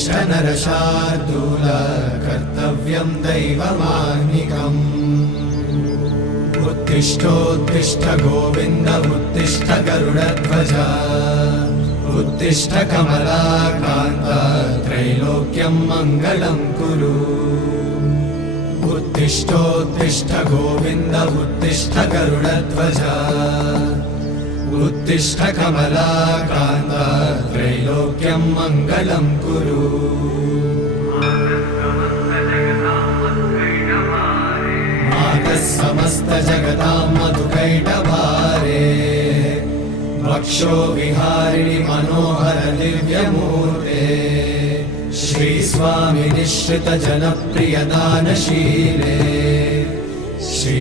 उत्तिष्ठ नरशार्दूल कर्तव्यं दैवमाह्निकम् उत्तिष्ठोत्तिष्ठ गोविन्द उत्तिष्ठ गरुडध्वज उत्तिष्ठ कमलाकान्त त्रैलोक्यं मङ्गलं कुरु उत्तिष्ठोत्तिष्ठ गोविन्द उत्तिष्ठ गरुडध्वज उत्तिष्ठ कमलाकान्त त्रैलोक्यं मङ्गलं कुरु मातः समस्त जगतां मधुकैटभारे वक्षो विहारिणि मनोहर दिव्यमूर्ते श्री स्वामी निश्रित जनप्रिय दानशीले